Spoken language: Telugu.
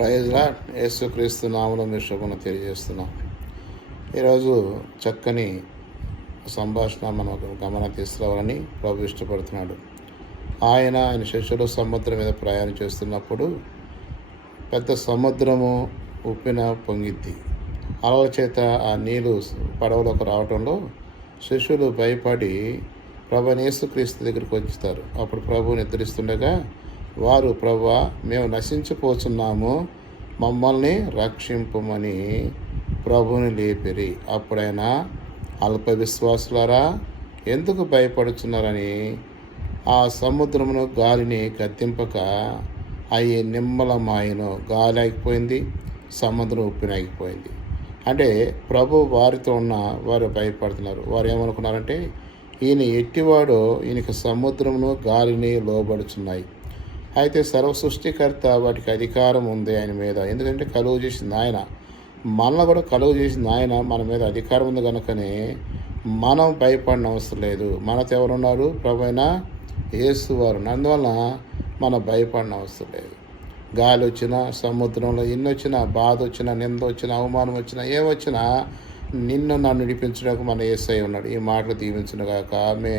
Praise lord. యేసుక్రీస్తు నామములో మీ శుభమును తెలియజేస్తున్నాం. ఈరోజు చక్కని సంభాషణ మనం గమనం తీసుకురావాలని ప్రభు ఇష్టపడుతున్నాడు. ఆయన శిష్యులు సముద్రం మీద ప్రయాణం చేస్తున్నప్పుడు పెద్ద సముద్రము ఉప్పిన పొంగిద్ది. అలల చేత ఆ నీళ్లు పడవలోకి రావడంలో శిష్యులు భయపడి ప్రభువైన యేసుక్రీస్తు దగ్గరికి వచ్చుతారు. అప్పుడు ప్రభువు నిద్రిస్తుండగా వారు, ప్రభువా, మేము నశించిపోతున్నాము, మమ్మల్ని రక్షింపమని ప్రభువుని లేపిరి. అప్పుడైనా అల్ప విశ్వాసులారా ఎందుకు భయపడుచున్నారని ఆ సముద్రమును గాలిని గద్దింపక అవి నిమ్మలమాయను. గాలి ఆగిపోయింది, సముద్రం ఉప్పినాగిపోయింది. అంటే ప్రభు వారితో ఉన్న వారు భయపడుతున్నారు. వారు ఏమనుకున్నారంటే, ఈయన ఎట్టివాడో, ఈయనకి సముద్రమును గాలిని లోబడుచున్నాయి. అయితే సర్వ సృష్టికర్త వాటికి అధికారం ఉంది ఆయన మీద. ఎందుకంటే కలుగు చేసింది ఆయన, మనల్ని కూడా కలుగు చేసింది ఆయన. మన మీద అధికారం ఉంది కనుకనే మనం భయపడిన అవసరం లేదు. మనతో ఎవరున్నారు? ప్రభువైన యేసు వారు. అందువల్ల మనం భయపడిన అవసరం లేదు. గాలి వచ్చినా, సముద్రంలో ఎన్ని వచ్చినా, బాధ వచ్చినా, నింద వచ్చినా, అవమానం వచ్చినా, ఏమొచ్చినా నిన్ను నన్ను నడిపించడానికి మన యేసయ్య ఉన్నాడు. ఈ మాటలు దీవించును గాక. ఆమేన్.